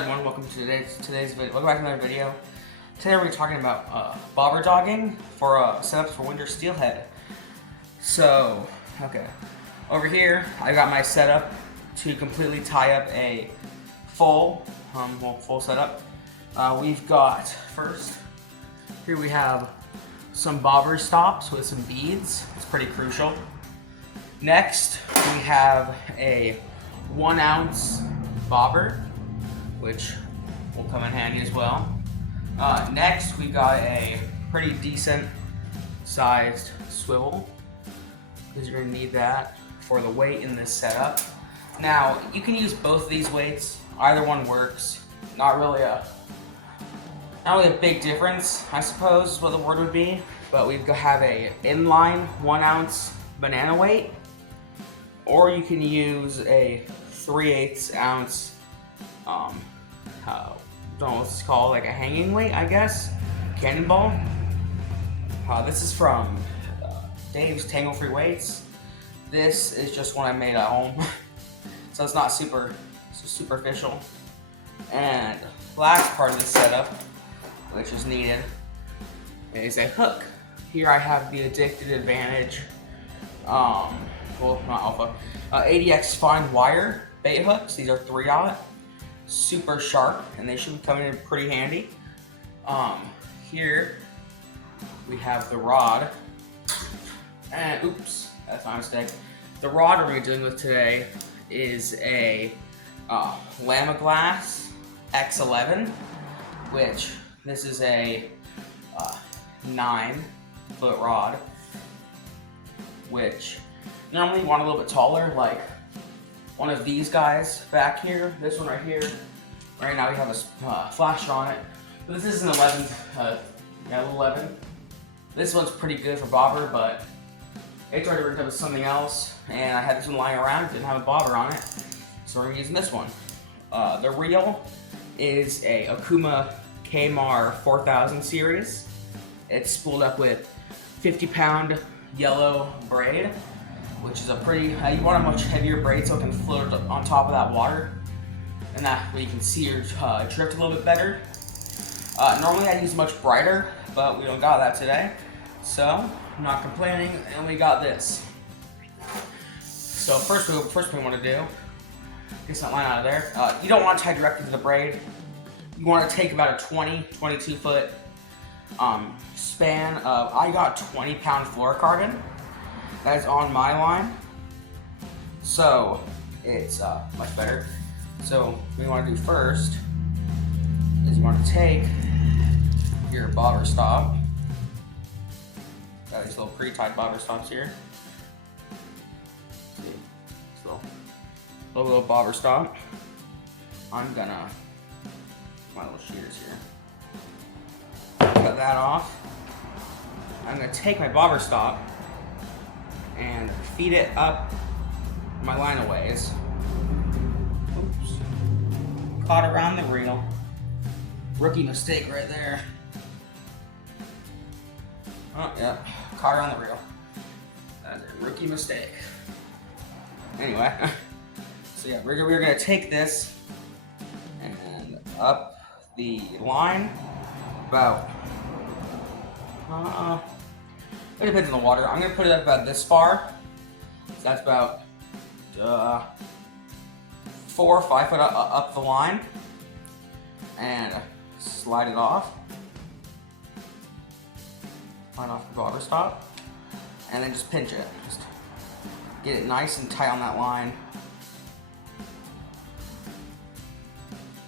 everyone? Welcome to today's video. Welcome back to another video. Today we're talking about bobber dogging for setups for winter steelhead. So, okay, over here I got my setup to completely tie up a full setup. We've got first here we have some bobber stops with some beads. It's pretty crucial. Next we have a 1 ounce bobber, which will come in handy as well. Next, we got a pretty decent sized swivel, because you're gonna need that for the weight in this setup. Now, you can use both of these weights. Either one works. Not really a big difference, I suppose is what the word would be. But we have a inline 1 ounce banana weight, or you can use a 3/8 ounce don't know what it's called, like a hanging weight, I guess, cannonball. This is from Dave's Tangle Free Weights. This is just one I made at home, so it's not super superficial. And last part of the setup, which is needed, is a hook. Here I have the Addicted Advantage, well, not Alpha, ADX fine wire bait hooks. These are 3/0. Super sharp, and they should be coming in pretty handy. Here we have the rod, and oops, that's my mistake. The rod we're going to be dealing with today is a Lama Glass X11, which this is a 9-foot rod, which normally you want a little bit taller, like one of these guys back here, this one right here. Right now we have a flasher on it, but this is an 11. This one's pretty good for bobber, but it's already rigged up with something else, and I had this one lying around, didn't have a bobber on it, so we're using this one. The reel is a Okuma Kmar 4000 series. It's spooled up with 50-pound yellow braid, which is a pretty, you want a much heavier braid so it can float on top of that water, and that way you can see your drift a little bit better. Normally I use much brighter, but we don't got that today, so I'm not complaining, and we got this. So first thing we want to do, get that line out of there. You don't want to tie directly to the braid. You want to take about a 22 foot span of, I got 20-pound fluorocarbon. That is on my line, so it's much better. So what you want to do first is you want to take your bobber stop. Got these little pre-tied bobber stops here. See, this little bobber stop. I'm gonna my little shears here. Cut that off. I'm gonna take my bobber stop and feed it up my line of ways. Oops. Caught around the reel. Rookie mistake right there. Oh, yeah. Caught around the reel. That's a rookie mistake. Anyway. So yeah, we're going to take this and up the line about it depends on the water. I'm going to put it up about this far. So that's about 4 or 5 foot up the line. And slide it off. Slide off the bobber stop. And then just pinch it. Just get it nice and tight on that line.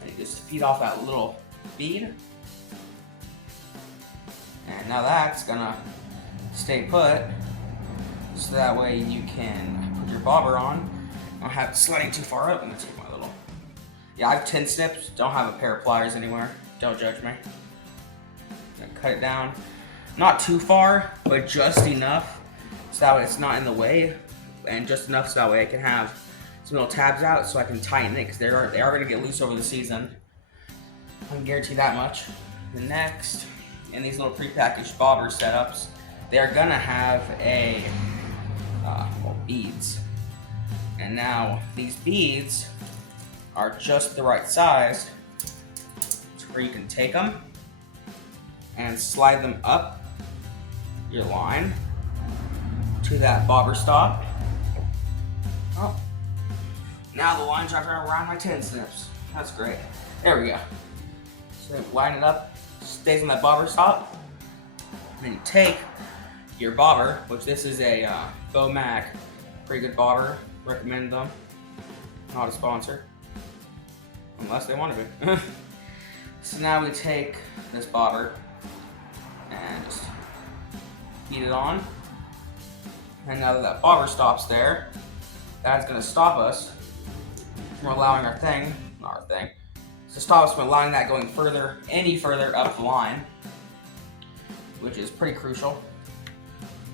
And you just feed off that little bead. And now that's going to stay put, so that way you can put your bobber on. Don't have it sliding too far up. I'm gonna take my little, I have 10 snips, don't have a pair of pliers anywhere, don't judge me. Gonna cut it down, not too far, but just enough, so that way it's not in the way, and just enough so that way I can have some little tabs out so I can tighten it, because they are gonna get loose over the season. I can guarantee that much. The next, in these little prepackaged bobber setups, they're gonna have a beads, and now these beads are just the right size where you can take them and slide them up your line to that bobber stop. Oh, now the line's wrapped around my tin snips. That's great. There we go. So line it up, stays on that bobber stop. And then you take your bobber, which this is a Bo Mac, pretty good bobber. Recommend them. Not a sponsor, unless they want to be. So now we take this bobber and just feed it on. And now that that bobber stops there, that's going to stop us from allowing to stop us from allowing that going any further up the line, which is pretty crucial.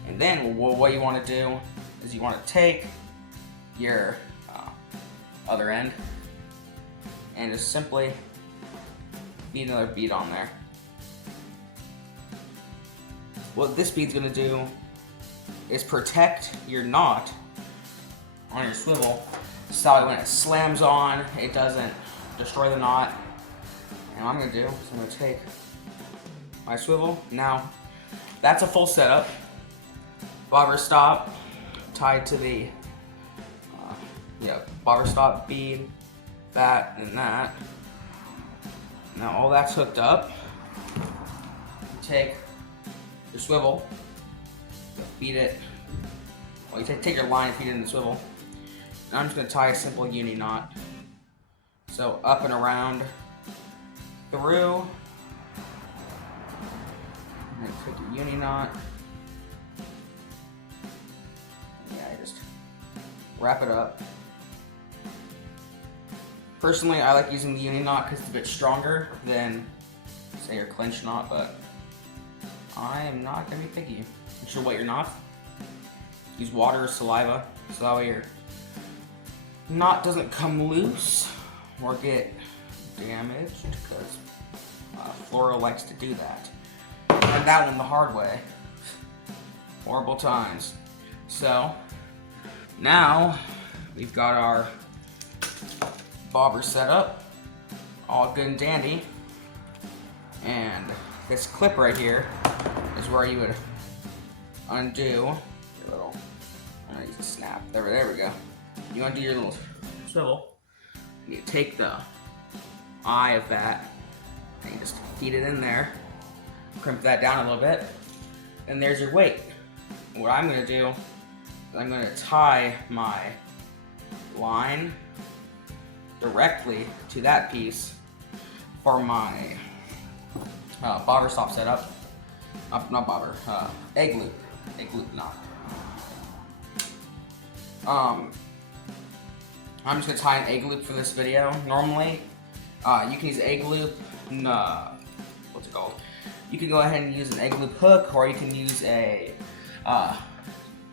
And then what you want to do is you want to take your other end and just simply feed another bead on there. What this bead's going to do is protect your knot on your swivel, so that when it slams on, it doesn't destroy the knot. And what I'm going to do is I'm going to take my swivel. Now, that's a full setup. Bobber stop tied to the bobber stop bead, that and that. Now all that's hooked up. You take your swivel, feed it. Well, you take your line and feed it in the swivel. And I'm just going to tie a simple uni knot. So up and around, through. I'm going to take your uni knot. Yeah, just wrap it up. Personally, I like using the uni knot because it's a bit stronger than, say, your clinch knot, but I am not going to be picky. You should wet your knot. Use water or saliva, so that way your knot doesn't come loose or get damaged, because Flora likes to do that. And that one the hard way. Horrible times. So, now we've got our bobber set up, all good and dandy, and this clip right here is where you would undo your little, I'm gonna use a snap, there we go. You undo your little swivel, and you take the eye of that, and you just feed it in there, crimp that down a little bit, and there's your weight. What I'm gonna do is I'm gonna tie my line directly to that piece for my bobber stop setup. Not bobber, egg loop knot. I'm just gonna tie an egg loop for this video. Normally, you can use egg loop. What's it called? You can go ahead and use an egg loop hook, or you can use a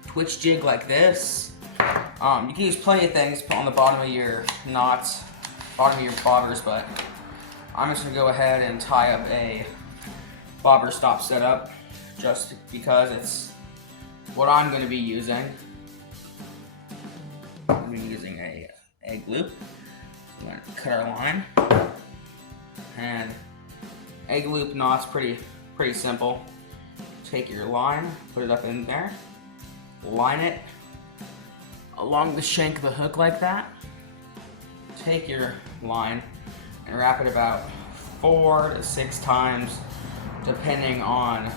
twitch jig like this. You can use plenty of things on the bottom of your knots, bottom of your bobbers, but I'm just going to go ahead and tie up a bobber stop setup just because it's what I'm going to be using. I'm going to be using a egg loop. We're going to cut our line, and egg loop knot's pretty simple. Take your line, put it up in there, line it along the shank of the hook like that. Take your line and wrap it about 4 to 6 times, depending on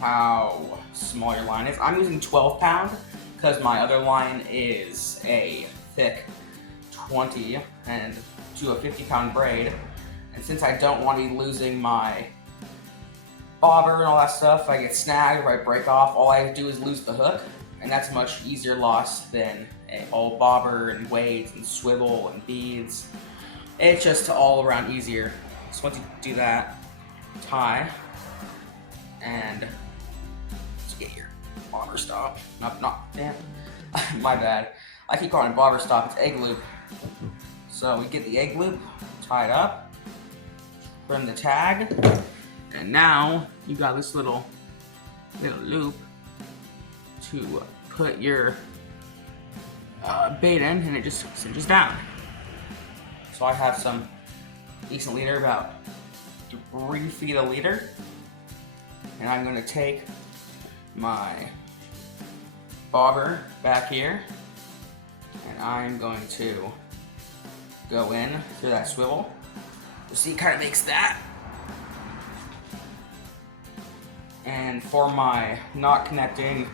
how small your line is. I'm using 12 pound because my other line is a thick 20 and to a 50 pound braid. And since I don't want to be losing my bobber and all that stuff, if I get snagged or I break off, all I do is lose the hook. And that's a much easier loss than a whole bobber and weights and swivel and beads. It's just all around easier. So once you do that, tie, and let's get your bobber stop. Damn, my bad. I keep calling it bobber stop, it's egg loop. So we get the egg loop tied up, trim the tag, and now you got this little loop to put your bait in, and it just cinches down. So I have some decent leader, about 3 feet a leader. And I'm going to take my bobber back here, and I'm going to go in through that swivel. You see, it kind of makes that. And for my knot connecting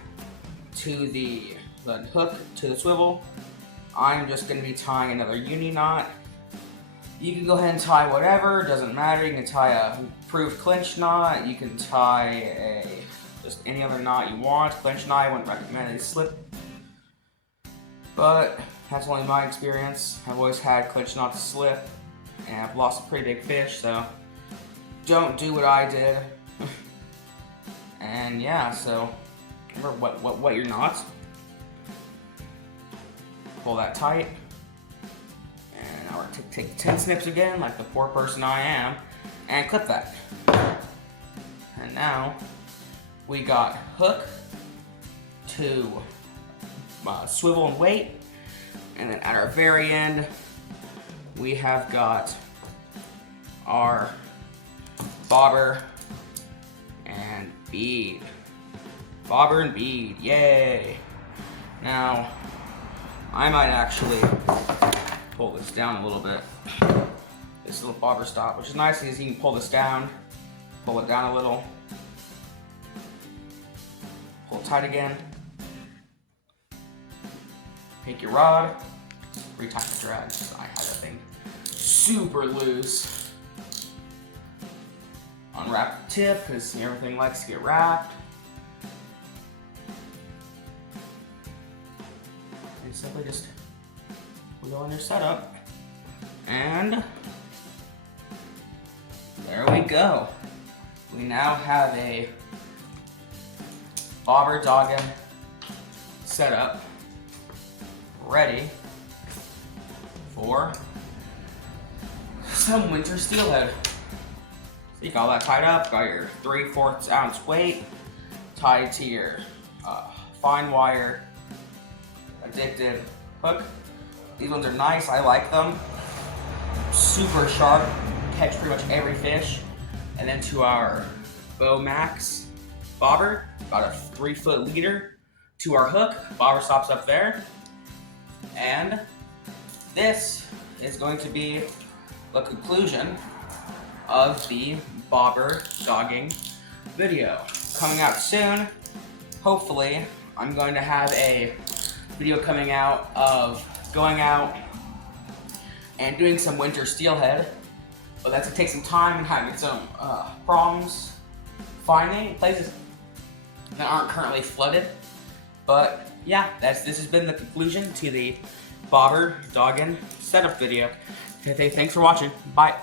to the hook to the swivel, I'm just going to be tying another uni knot. You can go ahead and tie whatever, doesn't matter. You can tie a approved clinch knot, you can tie just any other knot you want. Clinch knot, I wouldn't recommend a slip, but that's only my experience. I've always had clinch knots slip, and I've lost a pretty big fish, so don't do what I did. And yeah, so remember what your knots. Pull that tight. And now we're going to take 10 snips again, like the poor person I am, and clip that. And now we got hook to swivel and weight. And then at our very end, we have got our bobber and bead. Bobber and bead, yay! Now, I might actually pull this down a little bit. This little bobber stop, which is nice because you can pull this down, pull it down a little, pull it tight again, take your rod, retighten the drag. I had that thing super loose. Unwrap the tip because everything likes to get wrapped. And simply just wheel in your setup. And there we go. We now have a bobber dogged setup ready for some winter steelhead. So you got all that tied up, got your 3/4 ounce weight tied to your fine wire addicted hook. These ones are nice, I like them. Super sharp, catch pretty much every fish. And then to our Bow Max bobber, got a 3-foot leader to our hook. Bobber stops up there. And this is going to be the conclusion of the bobber dogging video. Coming out soon. Hopefully, I'm going to have a video coming out of going out and doing some winter steelhead, but that's gonna take some time and having some problems finding places that aren't currently flooded. But yeah, this has been the conclusion to the bobber dogging setup video. Okay, thanks for watching. Bye.